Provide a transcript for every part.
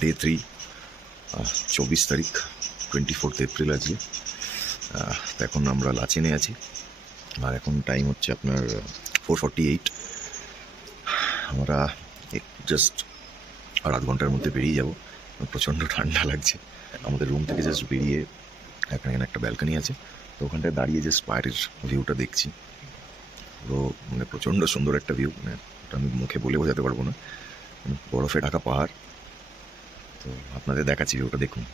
Day 3, 24 তারিখ, 24 April আজকে। তো এখন আমরা লাচেনে আছি, আর এখন টাইম হচ্ছে আপনার 4:48। আমরা জাস্ট আর আধ ঘন্টার মধ্যে বেরিয়ে যাব। প্রচণ্ড ঠান্ডা লাগছে। আমাদের রুম থেকে জাস্ট বেরিয়ে এখানে একটা ব্যালকনি আছে, তো ওখানটায় দাঁড়িয়ে জাস্ট বাইরের ভিউটা দেখছি। পুরো মানে প্রচণ্ড সুন্দর একটা ভিউ, মানে ওটা আমি মুখে বলে বোঝাতে পারবো না। বরফে ঢাকা পাহাড়। তো আপনাদের দেখাচ্ছি ভিউটা, দেখুন।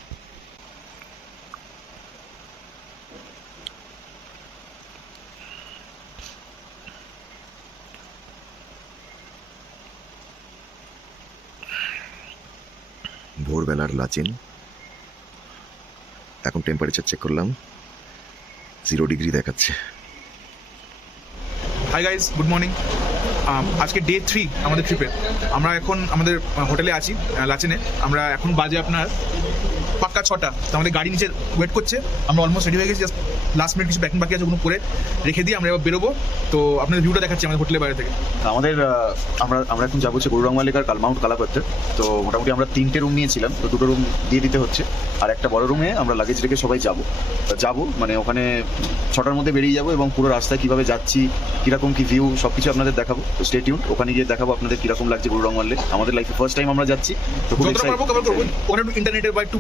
ভোরবেলার লাচেন। এখন টেম্পারেচার চেক করলাম, 0 ডিগ্রি দেখাচ্ছে। Hi guys, good morning. আজকে ডে 3 আমাদের ট্রিপে। আমরা এখন আমাদের হোটেলে আছি লাচেনে। আমরা এখন বাজে আপনার পাক্কা 6টা। তো আমাদের গাড়ি নিচে ওয়েট করছে। আমরা অলমোস্ট রেডি হয়ে গেছি, জাস্ট লাস্ট মিনিট কিছু প্যাকিং বাকি আছে, ওগুলো করে রেখে দিয়ে আমরা এবার বেরোবো। তো আপনাদের ভিউটা দেখাচ্ছি আমাদের হোটেলের বাইরে থেকে। আমাদের আমরা এখন যাবো হচ্ছে গুরুরং মালিকার কালমাউন্ট কালাপাত্রে। তো মোটামুটি আমরা 3টে রুম নিয়েছিলাম, তো 2টো রুম দিয়ে দিতে হচ্ছে, আর একটা বড় রুমে আমরা লাগেজ রেখে সবাই যাবো মানে ওখানে 6টার মধ্যে বেরিয়ে যাবো, এবং পুরো রাস্তায় কীভাবে যাচ্ছি, কীরকম কী ভিউ, সব কিছু আপনাদের দেখাবো। তো স্টে টিউনড, ওখানে গিয়ে দেখাবো আপনাদের কীরকম লাগছে গুরুরং মালে। আমাদের লাইফে ফার্স্ট টাইম আমরা যাচ্ছি, তো খুব যতটা পারবো কভার করবো। ওখানে একটু ইন্টারনেটের বা একটু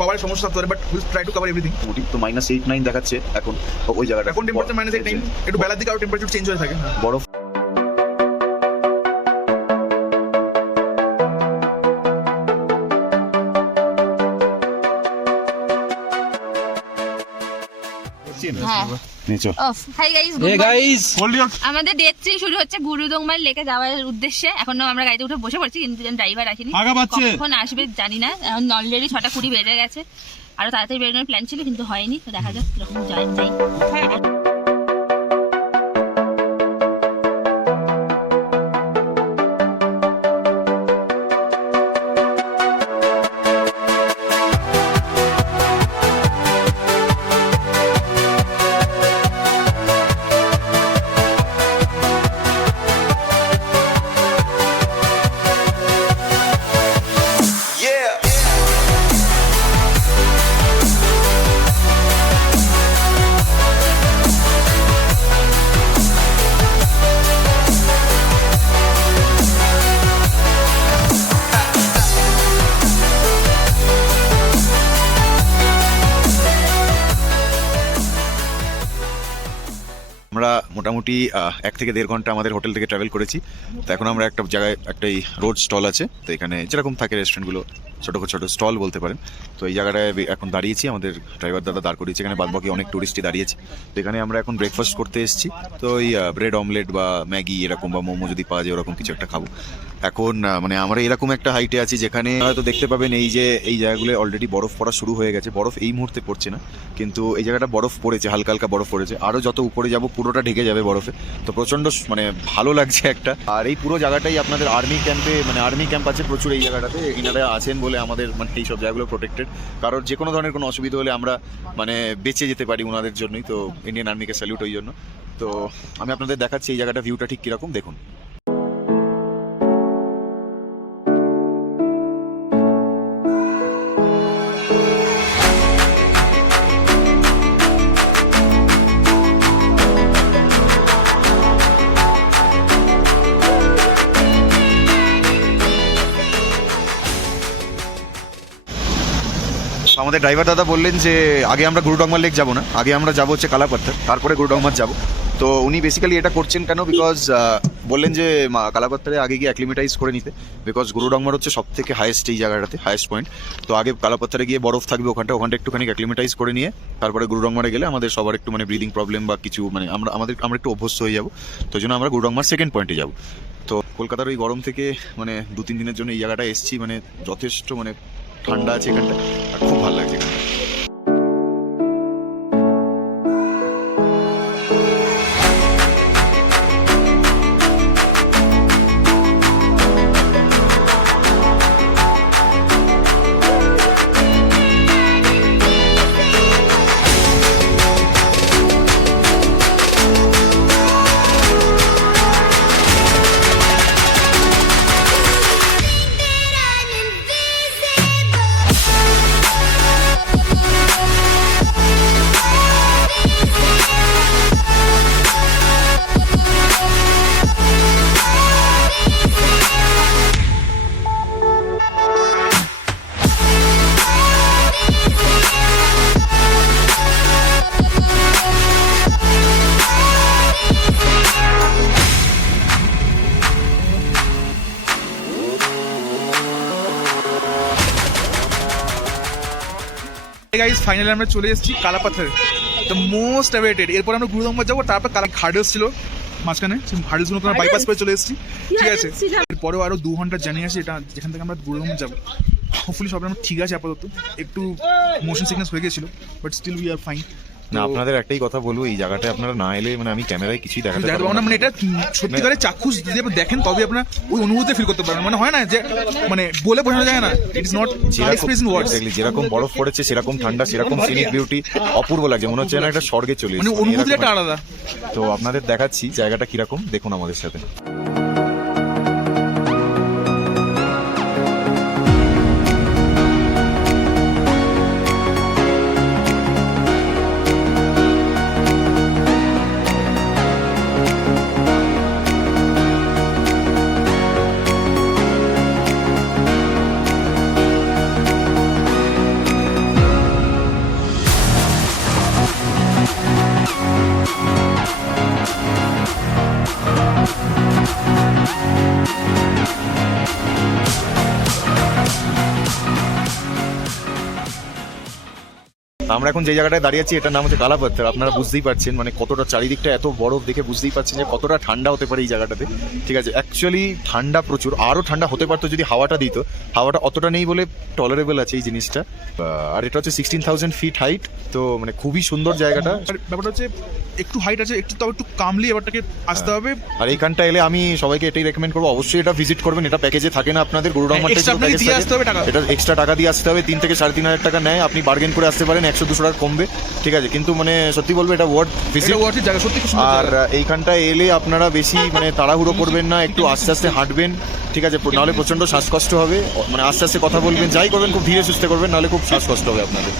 পাওয়ার সমস্যা থাকতে পারে, but will try to cover everything. তো -8, 9 দেখাচ্ছে এখন ওই জায়গাটা। এখন টেম্পারেচার -8, 9, একটু বেলার দিকে আরো টেম্পারেচার চেঞ্জ হয়ে থাকে। বরফ। আমাদের ডে 3 শুরু হচ্ছে গুরুদংমার লেকে যাওয়ার উদ্দেশ্যে। এখন আমরা গাড়িতে উঠে বসে পড়ছি, কিন্তু ড্রাইভার আসেনি, কখন আসবে জানি না। এখন অলরেডি 6:20 বেজে গেছে। আরো তাড়াতাড়ি বেরোনোর প্ল্যান ছিল, কিন্তু হয়নি। তো দেখা যাক কিরকম যাই। আমরা মোটামুটি 1 থেকে 1.5 ঘন্টা আমাদের হোটেল থেকে ট্রাভেল করেছি। তো এখন আমরা একটা জায়গায়, একটা রোড স্টল আছে, তো এখানে যেরকম থাকে রেস্টুরেন্টগুলো, ছোটো ছোটো স্টল বলতে পারেন। তো এই জায়গাটায় এখন দাঁড়িয়েছি, আমাদের ড্রাইভার দাদা দাঁড় করিয়েছে এখানে, বাদবাকি অনেক টুরিস্টই দাঁড়িয়েছে। তো এখানে আমরা এখন ব্রেকফাস্ট করতে এসেছি। তো ওই ব্রেড অমলেট বা ম্যাগি এরকম বা মোমো যদি পাওয়া যায় ওরকম কিছু একটা খাবো। এখন মানে আমরা এরকম একটা হাইটে আছি যেখানে হয়তো দেখতে পাবেন এই জায়গাগুলো অলরেডি বরফ পড়া শুরু হয়ে গেছে। বরফ এই মুহূর্তে পড়ছে না, কিন্তু এই জায়গাটা বরফ পড়েছে, হালকা হালকা বরফ পড়েছে। আরও যত উপরে যাব পুরোটা ঢেকে যাবে বরফে। তো প্রচণ্ড মানে ভালো লাগছে একটা। আর এই পুরো জায়গাটাই আপনাদের আর্মি ক্যাম্পে, মানে আর্মি ক্যাম্প আছে প্রচুর এই জায়গাটাতে। এনারা আছেন বলে আমাদের মানে এই সব জায়গাগুলো প্রোটেক্টেড। কারণ যে কোনো ধরনের কোনো অসুবিধা হলে আমরা মানে বেঁচে যেতে পারি ওনাদের জন্যই। তো ইন্ডিয়ান আর্মিকে স্যালিউট ওই জন্য। তো আমি আপনাদের দেখাচ্ছি এই জায়গাটা ভিউটা ঠিক কীরকম, দেখুন। আমাদের ড্রাইভার দাদা বললেন যে আগে আমরা গুরুডংমার লেক যাবো না, আগে আমরা যাবো হচ্ছে কালাপাত্থর, তারপরে গুরুডংমার যাবো। তো উনি বেসিক্যালি এটা করছেন কেন, বিকজ বললেন যে কালাপাত্থরে আগে গিয়ে অ্যাক্লিমেটাইজ করে নিতে, বিকজ গুরুডংমার হচ্ছে সব থেকে হাইয়েস্ট এই জায়গাটাতে, হাইয়েস্ট পয়েন্ট। তো আগে কালাপাত্থরে গিয়ে বরফ থাকবে ওখানটা একটুখানি অ্যাক্লিমেটাইজ করে নিয়ে তারপরে গুরুডংমারে গেলে আমাদের সবার একটু মানে ব্রিদিং প্রবলেম বা কিছু মানে আমরা একটু অভ্যস্ত হয়ে যাবো। তো জন্য আমরা গুরুডংমার সেকেন্ড পয়েন্টে যাবো। তো কলকাতার ওই গরম থেকে মানে 2-3 দিনের জন্য এই জায়গাটা এসেছি, মানে যথেষ্ট মানে ঠান্ডা আছে এখানটা, আর খুব ভালো লাগছে এখানে। গাইস ফাইনালি আমরা চলে এসেছি কালাপাথর, দ্য মোস্ট অ্যাওয়েটেড। এরপর আমরা গুরুদম্বার যাবো, তারপর হার্ডেলস ছিল মাঝখানে, হার্ডেলসগুলো আমরা বাইপাস করে চলে এসেছি, ঠিক আছে। এরপরেও আরও 2 ঘন্টা জার্নি আছে, এটা যেখান থেকে আমরা গুরুদম্বার যাবো। হোপফুলি সব আমরা ঠিক আছে আপাতত, একটু মোশন সিকনেস হয়ে গেছিলো, but still we are fine. না, আপনাদের একটাই কথা বলবো, এই জায়গাটা আপনারা না এলে মানে আমি ক্যামেরায় কিছুই দেখাতে পারবো না। মানে এটা সত্যিকারে চাক্ষুষ যদি আপনি দেখেন তবে আপনার ওই অনুভূতি ফিল করতে পারবেন। মানে হয় না যে মানে বলে বোঝানো যায় না, it is not express in words. যেরকম বরফ পড়েছে, সেরকম ঠান্ডা, সেরকম সিনিক বিউটি, অপূর্ব লাগছে, মনে হচ্ছে না একটা স্বর্গে চলে মানে এসেছি। অনুভূতিটা একটা আলাদা। তো আপনাদের দেখাচ্ছি জায়গাটা কিরকম, দেখুন আমাদের সাথে। আমরা এখন যে জায়গাটায় দাঁড়িয়ে আছি এটার নাম হচ্ছে কালাপাথর। আপনারা বুঝতেই পারছেন মানে কতটা চারিদিকটা এত বরফ দেখে বুঝতেই পারছেন যে কতটা ঠান্ডা হতে পারে এই জায়গাটাতে, ঠিক আছে। অ্যাকচুয়ালি ঠান্ডা প্রচুর, আরও ঠান্ডা হতে পারতো যদি হাওয়াটা দিত। হাওয়াটা অতটা নেই বলে টলারেবল আছে এই জিনিসটা। আর এটা হচ্ছে 16,000 ফিট হাইট, তো মানে খুবই সুন্দর জায়গাটা। আর ব্যাপারটা হচ্ছে একটু হাইট আছে, একটু তবে একটু কামলি এবারটাকে আসতে হবে। আর এইখানটা এলে আমি সবাইকে এটাই রেকমেন্ড করবো, অবশ্যই এটা ভিজিট করবেন। এটা প্যাকেজে থাকে না আপনাদের গুরুডাঙ্গার Extra আপনাকে দিয়ে আসতে হবে টাকা। এটা এক্সট্রা টাকা দিয়ে আসতে হবে, 3 থেকে 3,500 টাকা নেয়। আপনি বার্গেন করে আসতে পারেন, 100-200 টাকা কমবে, ঠিক আছে। কিন্তু মানে সত্যি বলবো এটা ওয়ার্ড ভিজিট। জায়গা সত্যি খুব সুন্দর আর জায়গা। এইখানটা এলে আপনারা বেশি মানে তাড়াহুড়ো করবেন না, একটু আস্তে আস্তে হাঁটবেন, ঠিক আছে। নাহলে প্রচন্ড শ্বাসকষ্ট হবে, মানে আস্তে আস্তে কথা বলবেন, যাই করবেন খুব ধীরে সুস্থে করবেন, নাহলে খুব শ্বাসকষ্ট হবে আপনাদের।